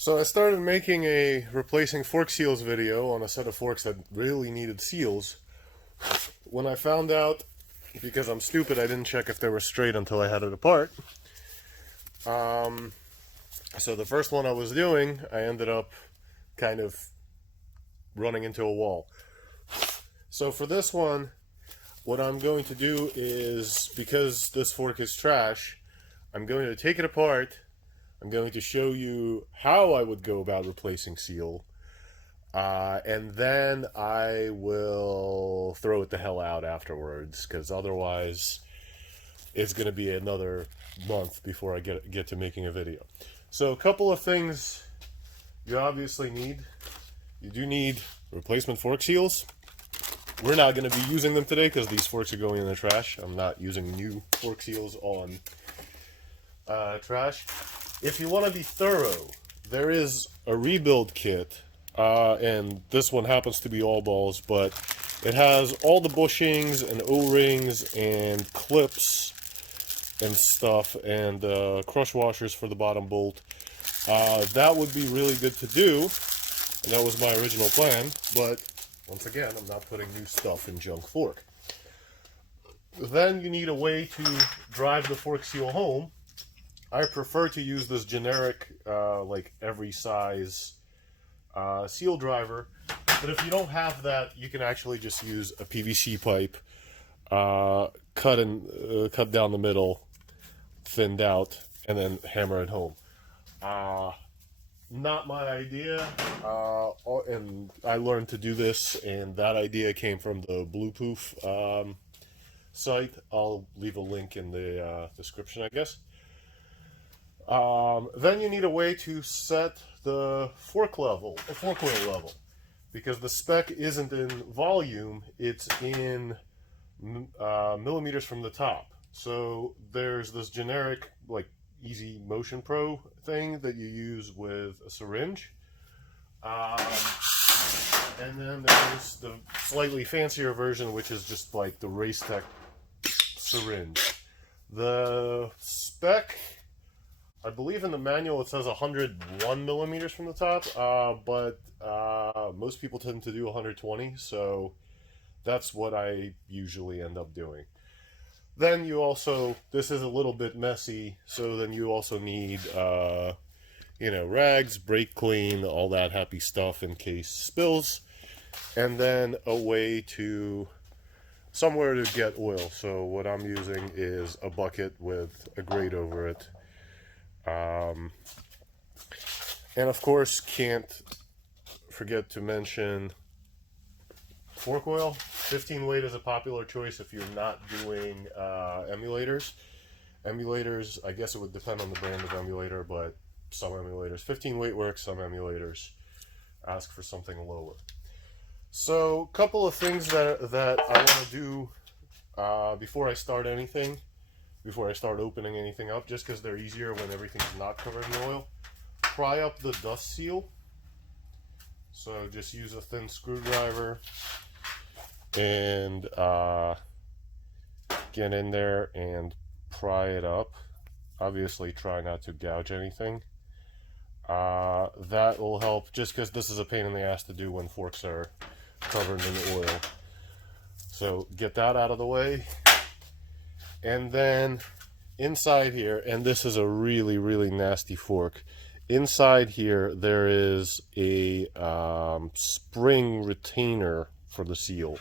So I started making a replacing fork seals video on a set of forks that really needed seals. When I found out, because I'm stupid, I didn't check if they were straight until I had it apart. So the first one I was doing, I ended up kind of running into a wall. So for this one, what I'm going to do is, because this fork is trash, I'm going to take it apart. I'm going to show you how I would go about replacing seal, and then I will throw it the hell out afterwards, because otherwise it's going to be another month before I get to making a video. So a couple of things you obviously need. You do need replacement fork seals. We're not going to be using them today because these forks are going in the trash. I'm not using new fork seals on trash. If you want to be thorough, there is a rebuild kit, and this one happens to be all balls, but it has all the bushings and O-rings and clips and stuff, and crush washers for the bottom bolt. That would be really good to do, and that was my original plan, but once again, I'm not putting new stuff in junk fork. Then you need a way to drive the fork seal home. I prefer to use this generic, like every size seal driver, but if you don't have that, you can actually just use a PVC pipe, cut down the middle, thinned out, and then hammer it home. Not my idea, and I learned to do this, and that idea came from the Bluepoof site. I'll leave a link in the description, I guess. Then you need a way to set the fork wheel level, because the spec isn't in volume, it's in millimeters from the top. So there's this generic, like, Easy Motion Pro thing that you use with a syringe. And then there's the slightly fancier version, which is just like the Race Tech syringe. The spec, I believe in the manual it says 101 millimeters from the top, but most people tend to do 120, so that's what I usually end up doing. Then you also, this is a little bit messy, so then you also need, rags, brake clean, all that happy stuff in case spills, and then a way to, somewhere to get oil. So what I'm using is a bucket with a grate over it. And of course, can't forget to mention fork oil. 15 weight is a popular choice if you're not doing emulators. Emulators, I guess it would depend on the brand of emulator, but some emulators, 15 weight works, some emulators ask for something lower. So, a couple of things that I want to do before I start anything, before I start opening anything up, just because they're easier when everything's not covered in oil. Pry up the dust seal. So just use a thin screwdriver and get in there and pry it up. Obviously try not to gouge anything. That will help, just because this is a pain in the ass to do when forks are covered in oil. So get that out of the way. And then inside here, and this is a really, really nasty fork. Inside here, there is a spring retainer for the seal.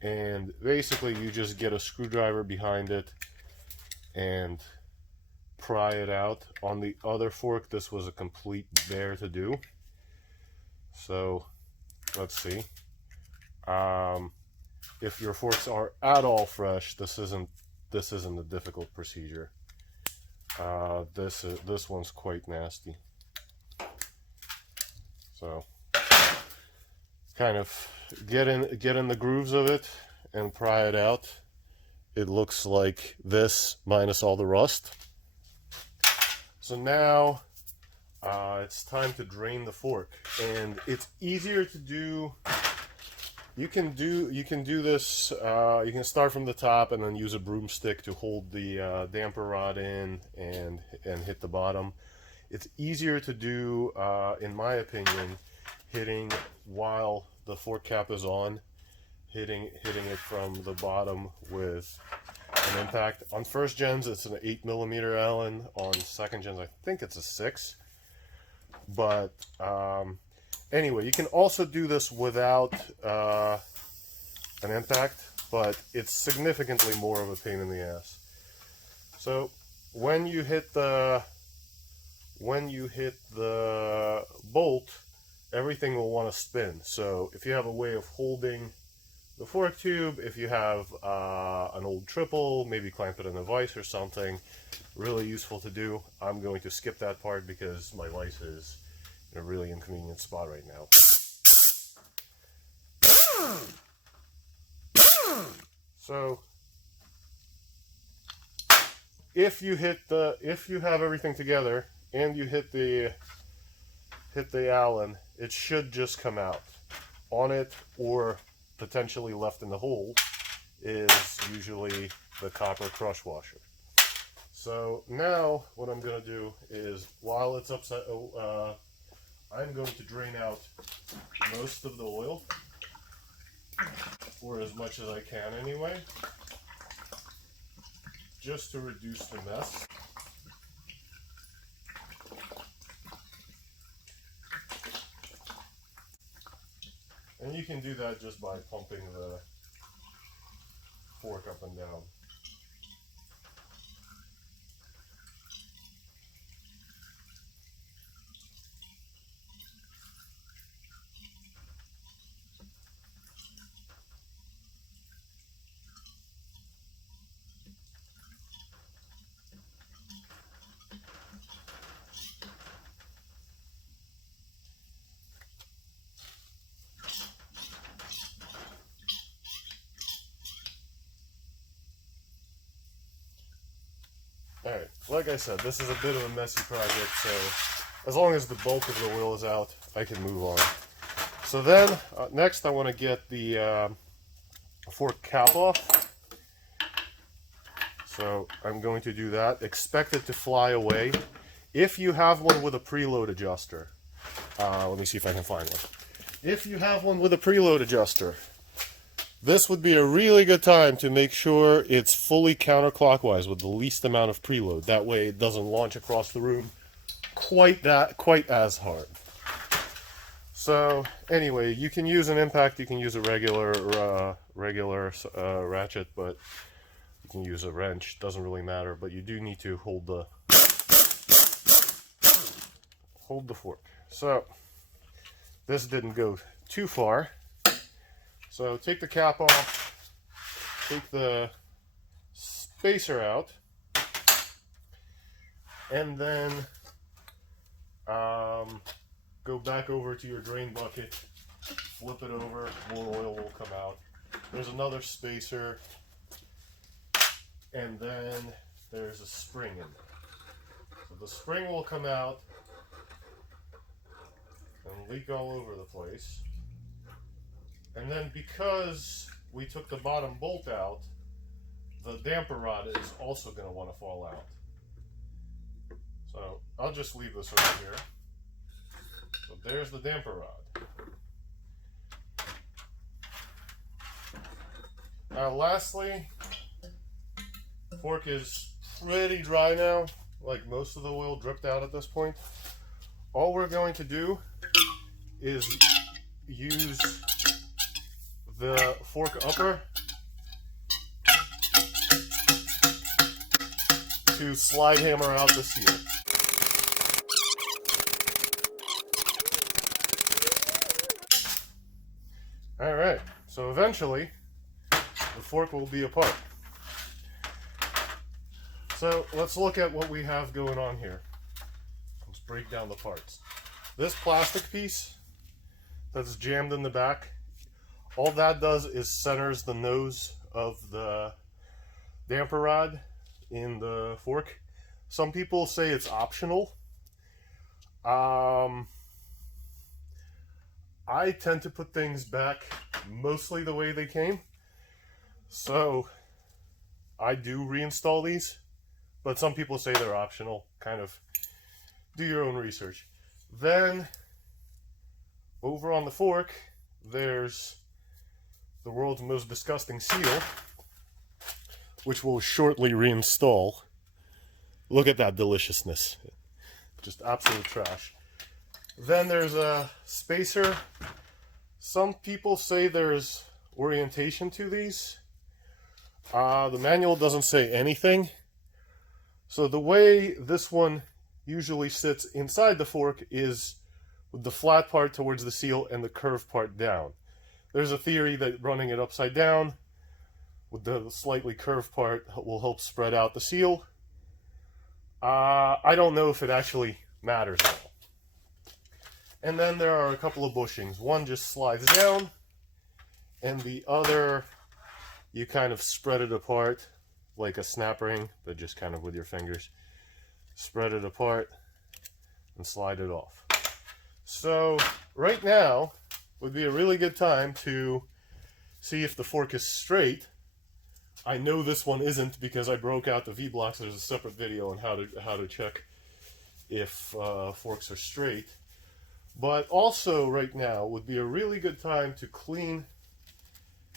And basically, you just get a screwdriver behind it and pry it out. On the other fork, this was a complete bear to do. So, let's see. If your forks are at all fresh, this isn't a difficult procedure. This one's quite nasty. So kind of get in the grooves of it and pry it out. It looks like this minus all the rust. So now it's time to drain the fork, and it's easier to do. You can do this. You can start from the top and then use a broomstick to hold the damper rod in and hit the bottom. It's easier to do, in my opinion, hitting while the fork cap is on, hitting it from the bottom with an impact. On first gens, it's an 8mm Allen. On second gens, I think it's a 6. But anyway, you can also do this without an impact, but it's significantly more of a pain in the ass. So when you hit the bolt, everything will want to spin. So if you have a way of holding the fork tube, if you have an old triple, maybe clamp it in a vise or something, really useful to do. I'm going to skip that part because my vise is in a really inconvenient spot right now. So if you have everything together and you hit the Allen, it should just come out. On it, or potentially left in the hole, is usually the copper crush washer. So now what I'm going to do is, while it's upside, I'm going to drain out most of the oil, or as much as I can anyway, just to reduce the mess. And you can do that just by pumping the fork up and down. Alright, like I said, this is a bit of a messy project, so as long as the bulk of the oil is out, I can move on. So then, next I want to get the fork cap off. So I'm going to do that. Expect it to fly away. If you have one with a preload adjuster, let me see if I can find one. If you have one with a preload adjuster, this would be a really good time to make sure it's fully counterclockwise with the least amount of preload. That way it doesn't launch across the room quite as hard. So anyway, you can use an impact, you can use a regular ratchet, but you can use a wrench, doesn't really matter, but you do need to hold the fork. So this didn't go too far. So take the cap off, take the spacer out, and then go back over to your drain bucket, flip it over, more oil will come out. There's another spacer, and then there's a spring in there. So the spring will come out and leak all over the place. And then because we took the bottom bolt out, the damper rod is also going to want to fall out. So I'll just leave this over here. So there's the damper rod. Now lastly, the fork is pretty dry now, like most of the oil dripped out at this point. All we're going to do is use the fork upper to slide hammer out the seal. Alright, so eventually the fork will be apart. So let's look at what we have going on here. Let's break down the parts. This plastic piece that's jammed in the back, all that does is centers the nose of the damper rod in the fork. Some people say it's optional. I tend to put things back mostly the way they came. So I do reinstall these, but some people say they're optional. Kind of do your own research. Then over on the fork, there's the world's most disgusting seal, which we'll shortly reinstall. Look at that deliciousness. Just absolute trash. Then there's a spacer. Some people say there's orientation to these. The manual doesn't say anything. So the way this one usually sits inside the fork is with the flat part towards the seal and the curved part down. There's a theory that running it upside down with the slightly curved part will help spread out the seal. I don't know if it actually matters at all. And then there are a couple of bushings. One just slides down, and the other, you kind of spread it apart like a snap ring, but just kind of with your fingers. Spread it apart and slide it off. So right now would be a really good time to see if the fork is straight. I know this one isn't because I broke out the V-blocks. There's a separate video on how to check if forks are straight. But also right now would be a really good time to clean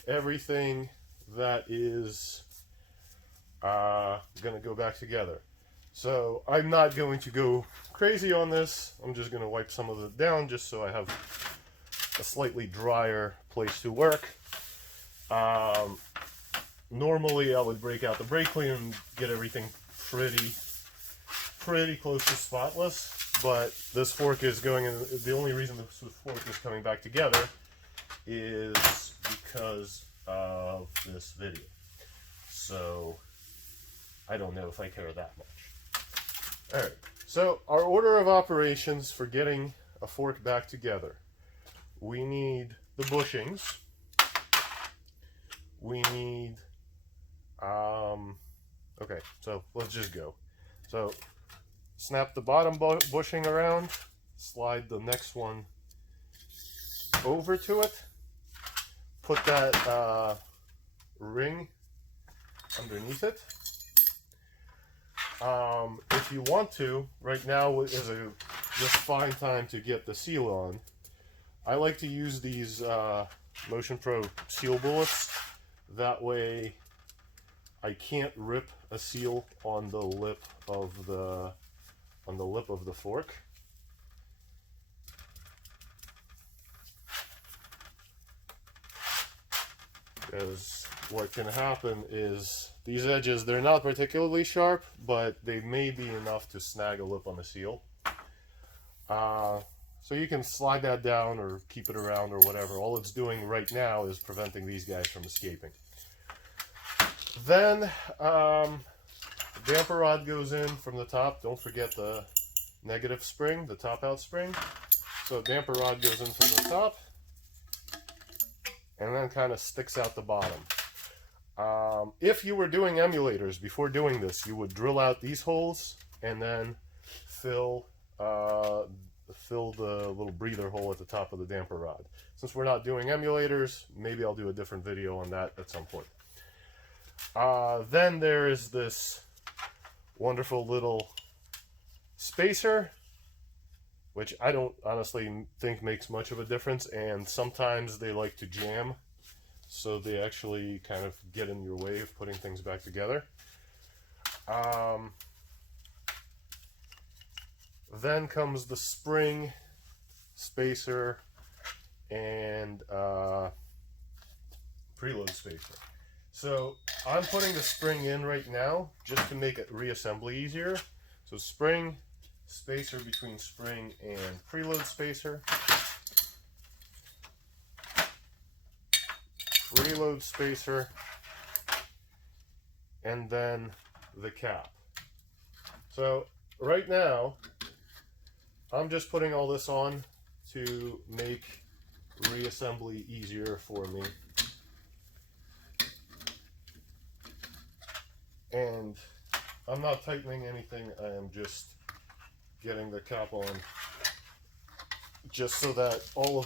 everything that is going to go back together. So I'm not going to go crazy on this. I'm just going to wipe some of it down just so I have a slightly drier place to work. Normally I would break out the brake cleaner and get everything pretty close to spotless. But this fork is going in, the only reason this fork is coming back together is because of this video. So I don't know if I care that much. Alright, so our order of operations for getting a fork back together. We need the bushings. We need, okay, so let's just go. So snap the bottom bushing around, slide the next one over to it, put that ring underneath it. If you want to, right now is a just fine time to get the seal on. I like to use these Motion Pro seal bullets. That way I can't rip a seal on the lip of the fork. Because what can happen is these edges, they're not particularly sharp, but they may be enough to snag a lip on the seal. So you can slide that down or keep it around or whatever. All it's doing right now is preventing these guys from escaping. Then the damper rod goes in from the top. Don't forget the negative spring, the top out spring. So damper rod goes in from the top and then kind of sticks out the bottom. If you were doing emulators before doing this, you would drill out these holes and then fill the little breather hole at the top of the damper rod. Since we're not doing emulators, maybe I'll do a different video on that at some point. Then there is this wonderful little spacer, which I don't honestly think makes much of a difference, and sometimes they like to jam, so they actually kind of get in your way of putting things back together. Then comes the spring, spacer, and preload spacer. So I'm putting the spring in right now just to make it reassembly easier. So spring, spacer between spring and preload spacer. Preload spacer. And then the cap. So right now, I'm just putting all this on to make reassembly easier for me. And I'm not tightening anything, I am just getting the cap on just so that all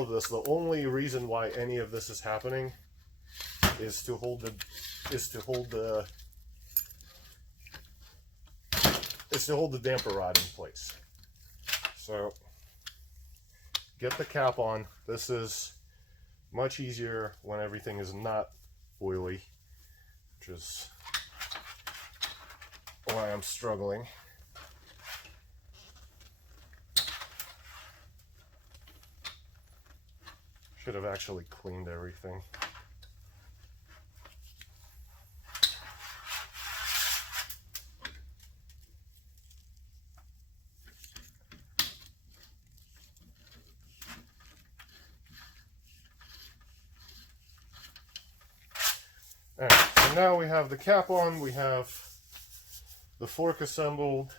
of this, the only reason why any of this is happening is to hold the is to hold the damper rod in place. So get the cap on. This is much easier when everything is not oily, which is why I'm struggling. Should have actually cleaned everything. Alright, so now we have the cap on, we have the fork assembled,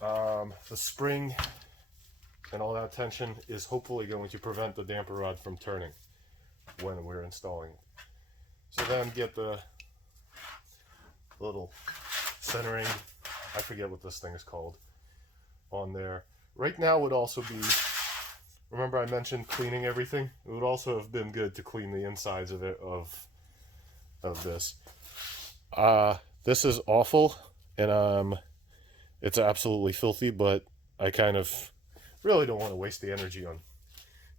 the spring and all that tension is hopefully going to prevent the damper rod from turning when we're installing it. So then get the little centering, I forget what this thing is called, on there. Right now would also be, remember I mentioned cleaning everything? It would also have been good to clean the insides of it, of this. This is awful, and it's absolutely filthy, but I kind of really don't want to waste the energy on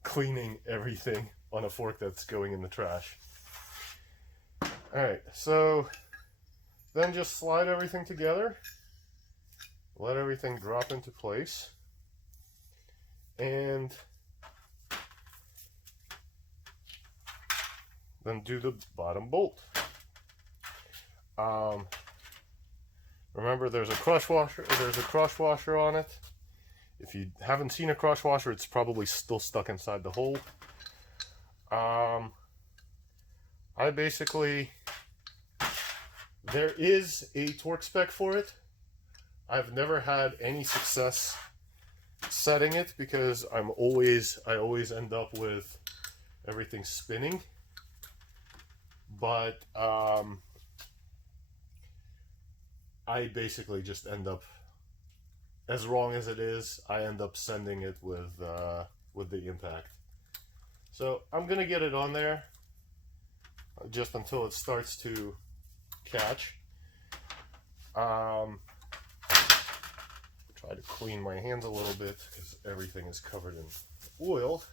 cleaning everything on a fork that's going in the trash. Alright, so then just slide everything together, let everything drop into place, and then do the bottom bolt. Remember, there's a crush washer on it. If you haven't seen a crush washer, it's probably still stuck inside the hole. I basically, there is a torque spec for it. I've never had any success setting it because I always end up with everything spinning. But I basically just end up, as wrong as it is, I end up sending it with the impact. So I'm gonna get it on there just until it starts to catch. Try to clean my hands a little bit because everything is covered in oil.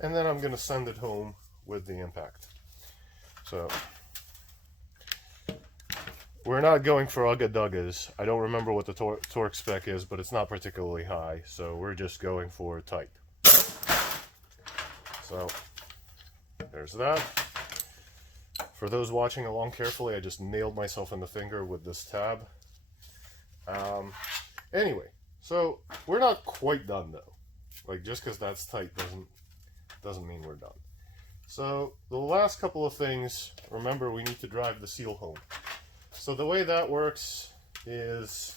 And then I'm going to send it home with the impact. So we're not going for ugga-duggas. I don't remember what the torque spec is, but it's not particularly high. So we're just going for tight. So there's that. For those watching along carefully, I just nailed myself in the finger with this tab. Anyway, so we're not quite done though. Like, just because that's tight doesn't mean we're done. So the last couple of things, remember, we need to drive the seal home. So the way that works is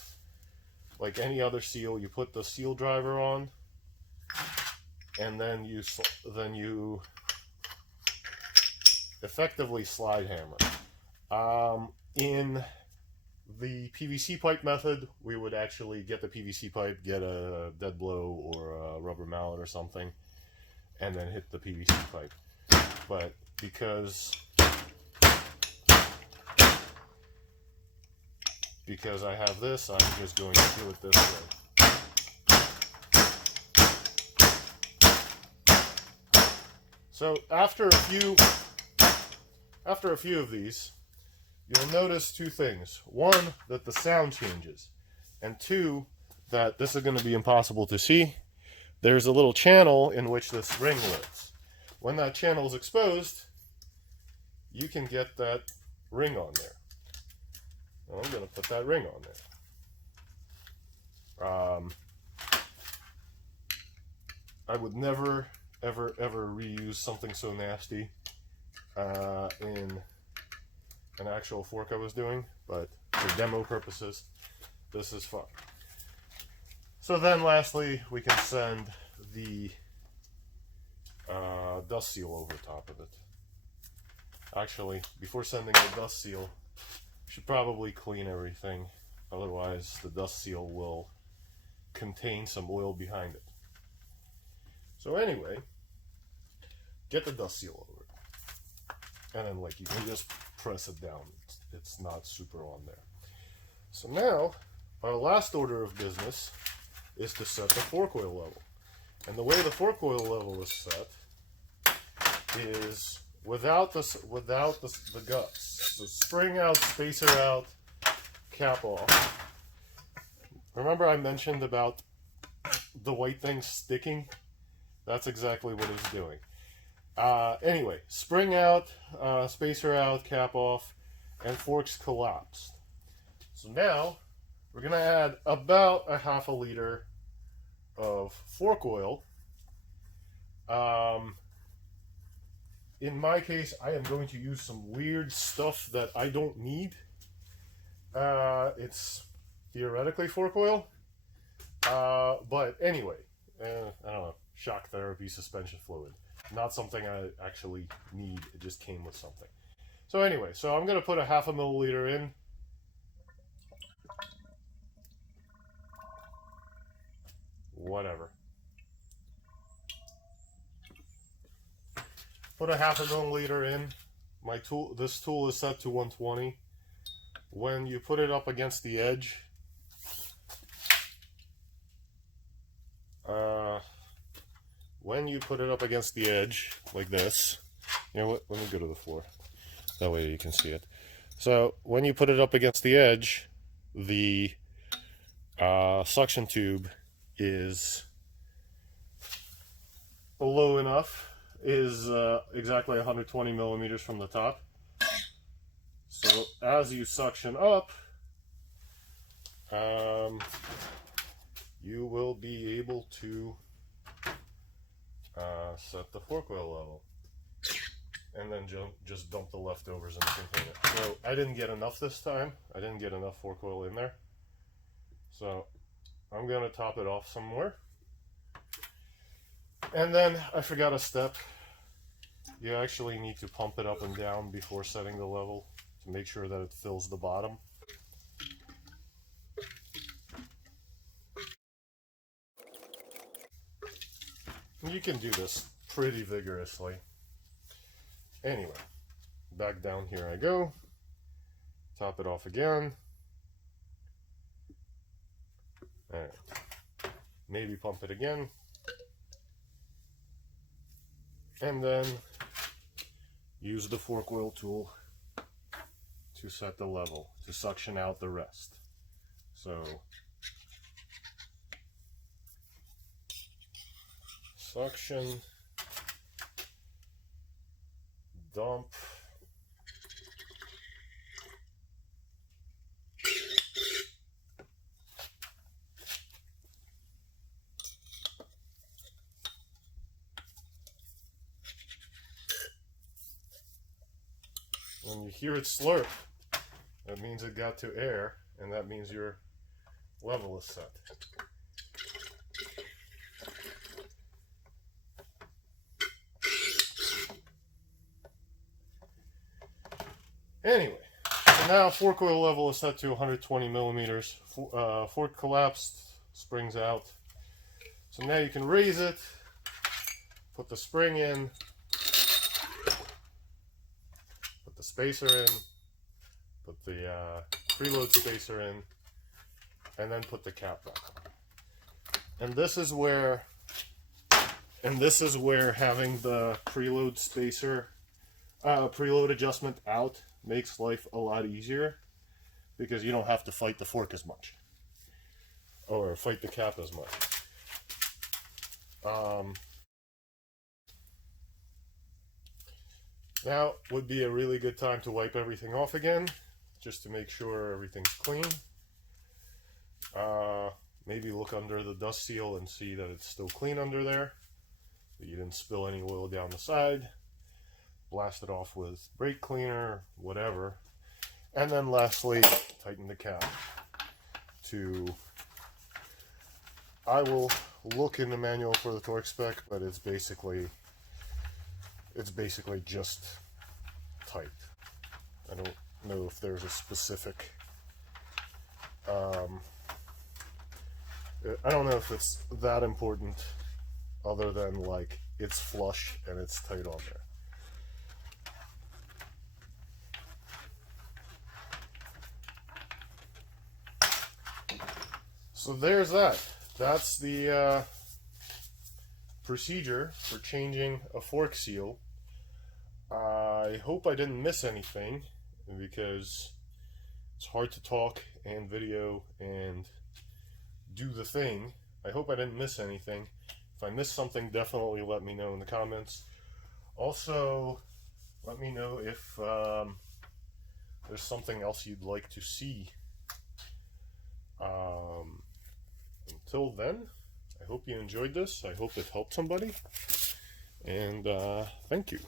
like any other seal. You put the seal driver on, and then you effectively slide hammer. In the PVC pipe method, we would actually get the PVC pipe, get a dead blow or a rubber mallet or something, and then hit the PVC pipe. But because I have this, I'm just going to do it this way. So after a few of these, you'll notice two things. One, that the sound changes, and two, that this is going to be impossible to see. There's a little channel in which this ring lives. When that channel is exposed, you can get that ring on there. Well, I'm going to put that ring on there. I would never, ever reuse something so nasty in an actual fork I was doing, but for demo purposes, this is fun. So then lastly, we can send the dust seal over top of it. Actually, before sending the dust seal, you should probably clean everything, otherwise the dust seal will contain some oil behind it. So anyway, get the dust seal over it. And then like you can just press it down. It's not super on there. So now our last order of business is to set the fork oil level. And the way the fork oil level is set is without the guts. So spring out, spacer out, cap off. Remember I mentioned about the white thing sticking? That's exactly what it's doing. Anyway, spring out, spacer out, cap off, and forks collapsed. So now we're going to add about a half a liter of fork oil. In my case, I am going to use some weird stuff that I don't need. It's theoretically fork oil, but anyway, I don't know, shock therapy, suspension fluid. Not something I actually need, it just came with something. So anyway, so I'm going to put a half a milliliter in. Whatever. Put a half a milliliter in. This tool is set to 120. When you put it up against the edge, like this, you know what, let me go to the floor. That way you can see it. So when you put it up against the edge, the suction tube is low enough, is exactly 120 millimeters from the top. So as you suction up, you will be able to set the fork oil level, and then just dump the leftovers in the container. So I didn't get enough this time. I didn't get enough fork oil in there. So I'm going to top it off some more. And then I forgot a step. You actually need to pump it up and down before setting the level to make sure that it fills the bottom. You can do this pretty vigorously. Anyway, back down here I go. Top it off again. Alright. Maybe pump it again. And then use the fork oil tool to set the level, to suction out the rest. So suction, dump, when you hear it slurp, that means it got to air, and that means your level is set. Anyway, so now fork oil level is set to 120 millimeters. Fork collapsed, springs out. So now you can raise it, put the spring in, put the spacer in, put the preload spacer in, and then put the cap back on. And this is where having the preload spacer, preload adjustment out makes life a lot easier, because you don't have to fight the fork as much, or fight the cap as much. Now would be a really good time to wipe everything off again, just to make sure everything's clean. Maybe look under the dust seal and see that it's still clean under there, that you didn't spill any oil down the side. Blast it off with brake cleaner, whatever. And then lastly, tighten the cap. I will look in the manual for the torque spec, but it's basically just tight. I don't know if there's a specific, I don't know if it's that important, other than like it's flush and it's tight on there. So there's that. That's the procedure for changing a fork seal. I hope I didn't miss anything, because it's hard to talk and video and do the thing. I hope I didn't miss anything. If I missed something, definitely let me know in the comments. Also, let me know if there's something else you'd like to see. Until then, I hope you enjoyed this. I hope it helped somebody. And thank you.